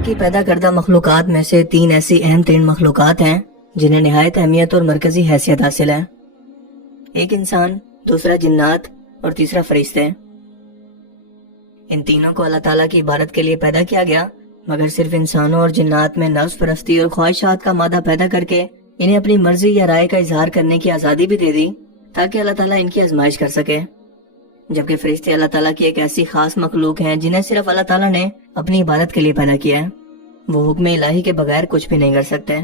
ताला की पैदा करदा मखलूकात में से 3 ऐसी अहम तरीन मखलूकात हैं जिन्हें निहायत अहमियत और मरकजी हैसियत हासिल है। एक इंसान, दूसरा जिन्नात और तीसरा फरिश्ते। इन तीनों को अल्लाह ताला की इबादत के लिए पैदा किया गया, मगर सिर्फ इंसानों और जिन्नात में नफ्स परस्ती और ख्वाहिशात का मादा पैदा करके इन्हें अपनी मर्जी या राय का इजहार करने की आज़ादी भी दे दी ताकि अल्लाह ताला इनकी आजमाइश कर सके। जबकि फरिश्ते अल्लाह ताला की एक ऐसी खास मखलूक हैं जिन्हें सिर्फ अल्लाह ताला ने अपनी इबादत के लिए पैदा किया है। वो हुक्म इलाही के बगैर कुछ भी नहीं कर सकते।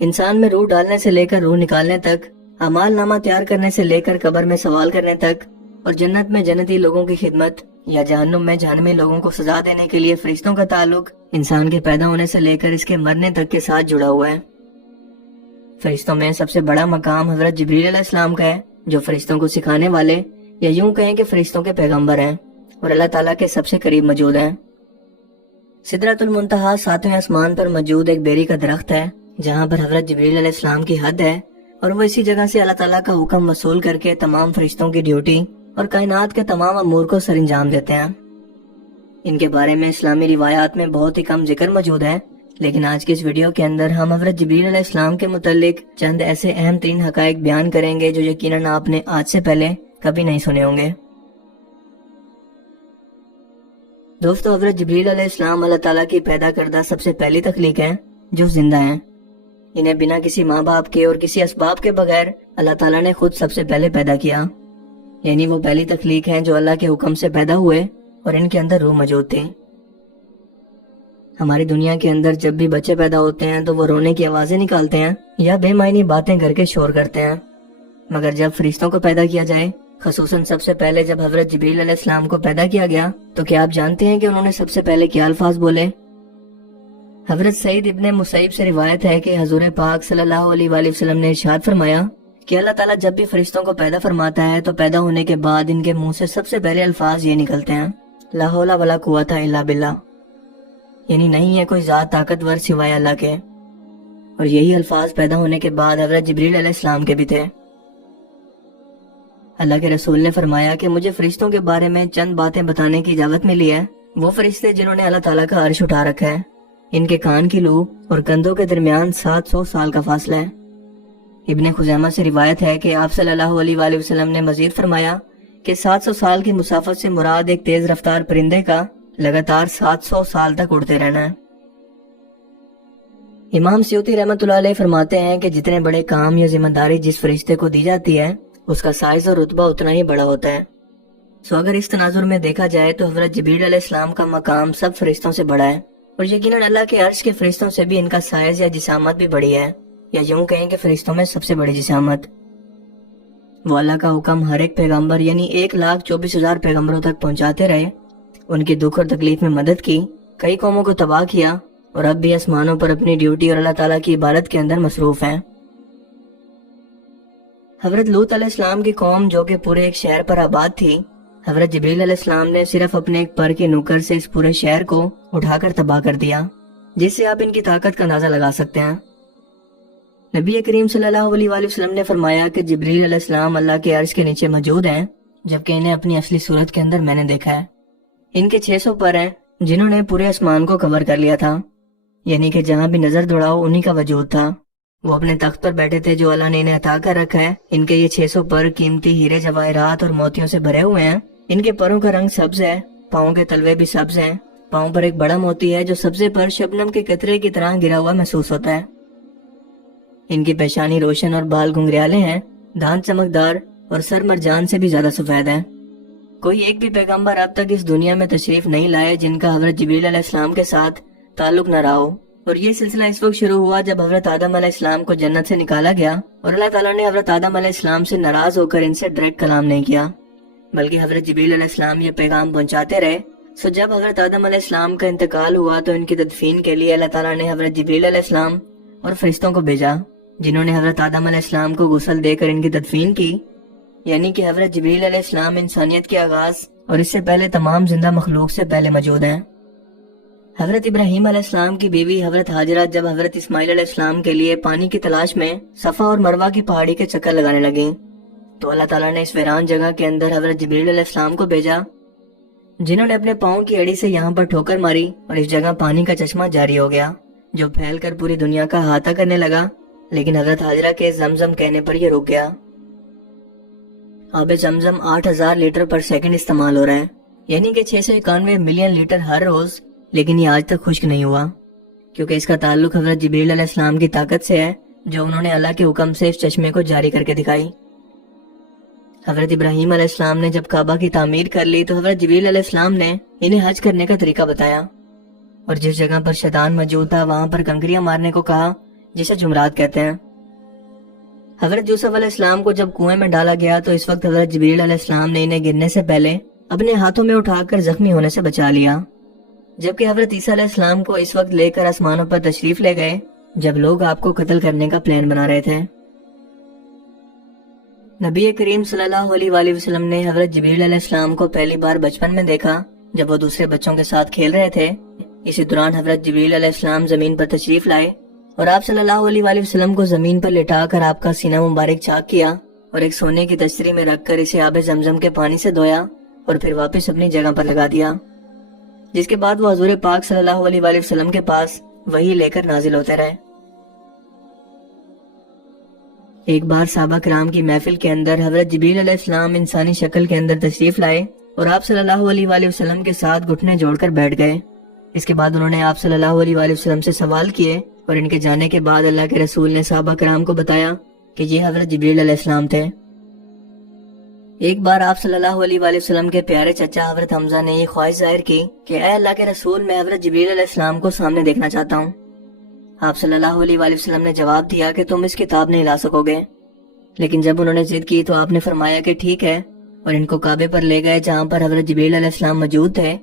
इंसान में रूह डालने से लेकर रूह निकालने तक, अमाल नामा तैयार करने से लेकर कब्र में सवाल करने तक, और जन्नत में जन्नती लोगों की खिदमत या जहन्नुम में जहन्नमी लोगों को सजा देने के लिए फरिश्तों का ताल्लुक इंसान के पैदा होने से लेकर इसके मरने तक के साथ जुड़ा हुआ है। फरिश्तों में सबसे बड़ा मकाम हजरत जिब्रील अलैहिस्सलाम का है, जो फरिश्तों को सिखाने वाले या यूं कहें कि फरिश्तों के पैगंबर हैं और अल्लाह ताला के सबसे करीब मौजूद हैं। सिदरतुल मुंतहा 7वें आसमान पर मौजूद एक बेरी का दरख्त है जहां पर हजरत जिब्रील अलैहिस्सलाम की हद है, और वो इसी जगह से अल्लाह ताला का हुक्म वसूल करके तमाम फरिश्तों की ड्यूटी और कायनात के तमाम अमूर को सरंजाम देते हैं। इनके बारे में इस्लामी रिवायात में बहुत ही कम जिक्र मौजूद है, लेकिन आज की इस वीडियो के अंदर हम हजरत जिब्रील अलैहिस्सलाम के मुतल्लिक चंद ऐसे अहम तीन हकायक बयान करेंगे जो यकीनन आपने आज से पहले कभी नहीं सुने होंगे। दोस्तों, हजरत जिब्रील अलैहिस्सलाम अल्लाह ताला की पैदा करदा सबसे पहली तख्लीक है जो जिंदा है। इन्हें बिना किसी माँ बाप के और किसी असबाब के बगैर अल्लाह ताला ने खुद सबसे पहले पैदा किया, यानी वो पहली तख्लीक है जो अल्लाह के हुक्म से पैदा हुए और इनके अंदर रूह मौजूद थी। हमारी दुनिया के अंदर जब भी बच्चे पैदा होते हैं तो वो रोने की आवाजें निकालते हैं या बेमायनी बातें करके शोर करते हैं, मगर जब फरिश्तों को पैदा किया जाए, खसूसन सबसे पहले जब हजरत जिब्रील अलैहिस्सलाम को पैदा किया गया, तो क्या आप जानते हैं कि उन्होंने सबसे पहले क्या अल्फाज बोले? हजरत सईद इब्ने मुसैब से रिवायत है कि हजूर पाक सल्लल्लाहु अलैहि वसल्लम ने इरशाद फरमाया कि अल्लाह ताला जब भी फरिश्तों को पैदा फरमाता है तो पैदा होने के बाद इनके मुंह से सबसे पहले अल्फाज ये निकलते हैं, ला हौला वला कुव्वता इल्ला बिल्लाह, यानी नहीं है कोई जात ताकतवर सिवाय अल्लाह के। और यही अल्फाज पैदा होने के बाद हजरत जिब्रील अलैहिस्सलाम के भी थे। अल्लाह के रसूल ने फरमाया कि मुझे फरिश्तों के बारे में चंद बातें बताने की इजाजत मिली है। वो फरिश्ते जिन्होंने अल्लाह ताला का अर्श उठा रखा है, इनके कान की लू और कंधों के दरमियान 700 साल का फासला है। इब्ने खुजैमा से रिवायत है कि आप सल्लल्लाहु अलैहि वसल्लम ने मजीद फरमाया कि 700 साल की मुसाफत से मुराद एक तेज रफ्तार परिंदे का लगातार 700 साल तक उड़ते रहना है। इमाम सियूती रहमतुल्लाह अलैह फरमाते हैं कि जितने बड़े काम या जिम्मेदारी जिस फरिश्ते को दी जाती है, उसका साइज और रुतबा उतना ही बड़ा होता है। सो अगर इस तनाजुर में देखा जाए तो हजरत जिब्रील अलैहिस्सलाम का मकाम सब फरिश्तों से बड़ा है, और यकीनन अल्लाह के अर्श के फरिश्तों से भी इनका साइज या जिसामत भी बड़ी है, या यूं कहें कि फरिश्तों में सबसे बड़ी जिसामत। वो अल्लाह का हुक्म हर एक पैगम्बर यानी 1,24,000 पैगम्बरों तक पहुंचाते रहे, उनकी दुख और तकलीफ में मदद की, कई कौमों को तबाह किया, और अब भी आसमानों पर अपनी ड्यूटी और अल्लाह ताला की इबादत के अंदर मसरूफ हैं। हजरत लूत अलैहिस्सलाम की कौम जो कि पूरे एक शहर पर आबाद थी, हजरत जिब्रील अलैहिस्सलाम ने सिर्फ अपने एक पर के नुकर से इस पूरे शहर को उठाकर तबाह कर दिया, जिससे आप इनकी ताकत का अंदाजा लगा सकते हैं। नबी करीम सल्लल्लाहु अलैहि वसल्लम ने फरमाया कि जिब्रील अलैहिस्सलाम अल्लाह के अर्श के नीचे मौजूद हैं, जबकि इन्हें अपनी असली सूरत के अंदर मैंने देखा है। इनके 600 पर हैं जिन्होंने पूरे आसमान को कवर कर लिया था, यानी कि जहाँ भी नजर दौड़ाओ उन्हीं का वजूद था। वो अपने तख्त पर बैठे थे जो अल्लाह ने इन्हें अता कर रखा है। इनके ये 600 पर कीमती हीरे जवाहरात और मोतियों से भरे हुए हैं। इनके परों का रंग सब्ज है, पाँव के तलवे भी सब्ज हैं। पाँव पर एक बड़ा मोती है जो सब्जे पर शबनम के कतरे की तरह गिरा हुआ महसूस होता है। इनकी पेशानी रोशन और बाल घुंघराले हैं, दांत चमकदार और सर मरजान से भी ज्यादा सफेद है। कोई एक भी पैगंबर अब तक इस दुनिया में तशरीफ नहीं लाए जिनका हजरत जिब्रील अलैहिस्सलाम के साथ ताल्लुक न रहा हो। और ये सिलसिला इस वक्त शुरू हुआ जब हजरत आदम अलैहिस्सलाम को जन्नत से निकाला गया और अल्लाह ताला ने हजरत आदम अलैहिस्सलाम से नाराज होकर इनसे डायरेक्ट कलाम नहीं किया, बल्कि हजरत जिब्रील अलैहिस्सलाम ये पैगाम पहुंचाते रहे। सो जब हजरत आदम अलैहिस्सलाम का इंतकाल हुआ तो इनकी तदफीन के लिए अल्लाह ताला ने हजरत जिब्रील अलैहिस्सलाम और फरिश्तों को भेजा, जिन्होंने हजरत आदम अलैहिस्सलाम को गुस्ल देकर इनकी तदफीन की। यानी कि हजरत जिब्रील अलैहिस्सलाम इंसानियत के आगाज और इससे पहले तमाम जिंदा मखलूक से पहले मौजूद हैं। हजरत इब्राहीम अलैहिस्सलाम की बीवी हजरत हाजरा जब हजरत इस्माइल अलैहिस्सलाम के लिए पानी की तलाश में सफा और मरवा की पहाड़ी के चक्कर लगाने लगी, तो अल्लाह ताला ने इस वीरान जगह के अंदर हजरत जिब्रील अलैहिस्सलाम को भेजा। जिन्होंने अपने पाँव की एड़ी से यहाँ पर ठोकर मारी और इस जगह पानी का चश्मा जारी हो गया जो फैलकर पूरी दुनिया का अहाता करने लगा। लेकिन हजरत हाजरा के जमजम कहने पर यह रुक गया। आबे जमजम 8000 लीटर पर सेकंड इस्तेमाल हो रहा है, यानी कि 691 मिलियन लीटर हर रोज। लेकिन ये आज तक खुश्क नहीं हुआ क्योंकि इसका ताल्लुक हजरत जिब्रील अलैहिस्सलाम की ताकत से है जो उन्होंने अल्लाह के हुक्म से इस चश्मे को जारी करके दिखाई। हजरत इब्राहीम अलैहिस्सलाम ने जब काबा की तामीर कर ली तो हजरत जिब्रील अलैहिस्सलाम ने इन्हें हज करने का तरीका बताया और जिस जगह पर शैतान मौजूद था वहां पर कंकरियां मारने को कहा, जिसे जुमरात कहते हैं। हजरत यूसुफ अलैहिस्सलाम को जब कुएं में डाला गया तो इस वक्त हजरत जिब्रील अलैहिस्सलाम ने इन्हें गिरने से पहले अपने हाथों में उठाकर जख्मी होने से बचा लिया। जबकि हजरत ईसा अलैहिस्सलाम को इस वक्त लेकर आसमानों पर तशरीफ ले गए जब लोग आपको कत्ल करने का प्लान बना रहे थे। नबी करीम सल्लल्लाहु अलैहि वसल्लम ने हजरत जिब्रील अलैहिस्सलाम को पहली बार बचपन में देखा जब वो दूसरे बच्चों के साथ खेल रहे थे। इसी दौरान हजरत जिब्रील अलैहिस्सलाम जमीन पर तशरीफ लाए और आप सल्लल्लाहु अलैहि वसल्लम को जमीन पर लिटाकर आपका सीना मुबारक चाक किया और एक सोने की तश्तरी में रखकर इसे आबे जमजम के पानी से धोया और फिर वापस अपनी जगह पर लगा दिया। जिसके बाद वो हजूर पाक सल्लल्लाहु अलैहि वसल्लम के पास वही लेकर नाजिल होते रहे। एक बार साहबा किराम की महफिल के अंदर हजरत जिब्रील अलैहिस्सलाम इंसानी शक्ल के अंदर तशरीफ लाए और आप सल्लल्लाहु अलैहि वसल्लम के साथ घुटने जोड़कर बैठ गए। इसके बाद उन्होंने आप सल्लल्लाहु अलैहि वसल्लम से सवाल किए और इनके जाने के बाद अल्लाह के रसूल ने साहबा किराम को बताया कि ये हजरत जिब्रील अलैहिस्सलाम थे। एक बार आप सल्लल्लाहु अलैहि वसल्लम के प्यारे चचा हजरत हमजा ने ये ख्वाहिश जाहिर की कि ऐ अल्लाह के रसूल, मैं हजरत जिब्रील अलैहिस्सलाम को सामने देखना चाहता हूँ। आप सल्लल्लाहु अलैहि वसल्लम ने जवाब दिया कि तुम इस किताब नहीं ला सकोगे। लेकिन जब उन्होंने जिद की तो आपने फरमाया कि ठीक है और इनको काबे पर ले गए जहाँ पर हजरत जिब्रील अलैहिस्सलाम मौजूद थे।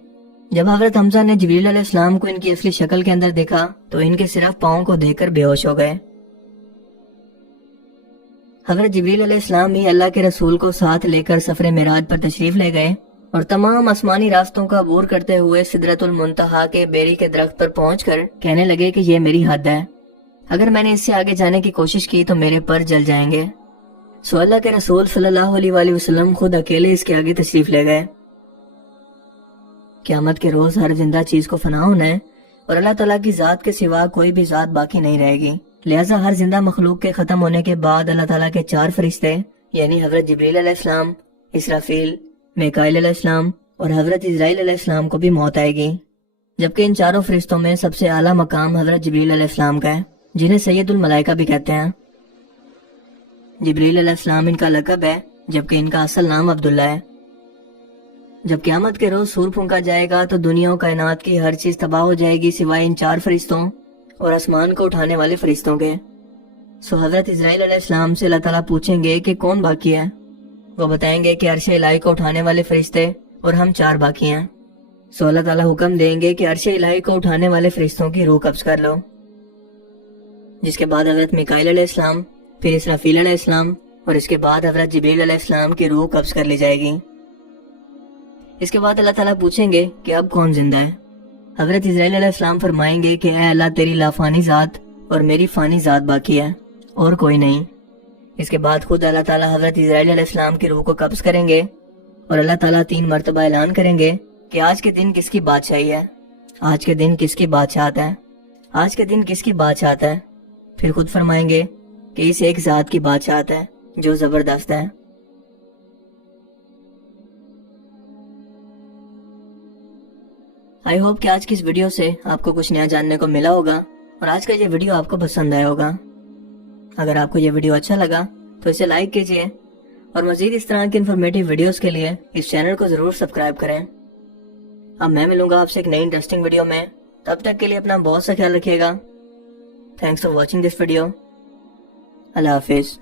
जब हजरत हमजा ने जिब्रील अलैहिस्सलाम को इनकी असली शक्ल के अंदर देखा तो इनके सिर्फ पाँव को देखकर बेहोश हो गए। हजरत जिब्रील अलैहिस्सलाम ही अल्लाह के रसूल को साथ लेकर सफरे मिराज पर तशरीफ ले गए और तमाम आसमानी रास्तों का अबूर करते हुए सिदरतुल मुंतहा के बेरी के दरख्त पर पहुंचकर कहने लगे कि ये मेरी हद है, अगर मैंने इससे आगे जाने की कोशिश की तो मेरे पर जल जाएंगे। सो अल्लाह के रसूल सल्लल्लाहु अलैहि वसल्लम खुद अकेले इसके आगे तशरीफ ले गए। क़यामत के रोज हर जिंदा चीज को फना होना है और अल्लाह ताला की जात के सिवा कोई भी जात बाकी नहीं रहेगी। लिहाजा हर जिंदा मखलूक के खत्म होने के बाद अल्लाह ताला के 4 फरिश्ते यानी हजरत जिब्रील अलैहिस्सलाम, इसराफील, मीकाईल अलैहिस्सलाम और हजरत इजराइल अलैहिस्सलाम को भी मौत आएगी। जबकि इन चारों फरिश्तों में सबसे आला मकाम हजरत जिब्रील अलैहिस्सलाम का है, जिन्हें सैयदुल मलाइका भी कहते हैं। जिब्रील अलैहिस्सलाम इनका लक़ब है, जबकि इनका असल नाम अब्दुल्ला है। जब क़यामत के रोज सूर फूंका जाएगा तो दुनिया और कायनात की हर चीज तबाह हो जाएगी सिवाय इन 4 फरिश्तों और आसमान को उठाने वाले फरिश्तों के। सो हजरत इजराइल अलैहिस्सलाम से अल्लाह ताला पूछेंगे कि कौन बाकी है। वो बताएंगे कि अर्श इलाही को उठाने वाले फरिश्ते और हम 4 बाकी हैं। सो अल्लाह ताला हुक्म देंगे कि अर्श इलाही को उठाने वाले फरिश्तों की रूह कब्ज कर लो। जिसके बाद हजरत मीकाईल अलैहिस्सलाम, फिर इसराफील अलैहिस्सलाम और इसके बाद हजरत जिब्रील अलैहिस्सलाम की रूह कब्ज कर ली जाएगी। इसके बाद अल्लाह ताला पूछेंगे कि अब कौन जिंदा है। हजरत इजराइल अलैहिस्सलाम फरमाएंगे कि ऐ अल्लाह, तेरी लाफानी जात और मेरी फानी जात बाकी है और कोई नहीं। इसके बाद खुद अल्लाह ताला हजरत इजराइल अलैहिस्सलाम की रूह को कब्ज करेंगे और अल्लाह ताला 3 मरतबा ऐलान करेंगे कि आज के दिन किसकी बादशाही है, आज के दिन किसकी बादशाहत है, आज के दिन किसकी बादशाहत है। फिर खुद फरमाएंगे कि इस एक जात की बादशाहत है जो जबरदस्त है। आई होप कि आज की इस वीडियो से आपको कुछ नया जानने को मिला होगा और आज का ये वीडियो आपको पसंद आया होगा। अगर आपको ये वीडियो अच्छा लगा तो इसे लाइक कीजिए और मजीद इस तरह की इन्फॉर्मेटिव वीडियोस के लिए इस चैनल को जरूर सब्सक्राइब करें। अब मैं मिलूंगा आपसे एक नई इंटरेस्टिंग वीडियो में, तब तक के लिए अपना बहुत सा ख्याल रखिएगा। Thanks for watching this video. Allah Hafiz.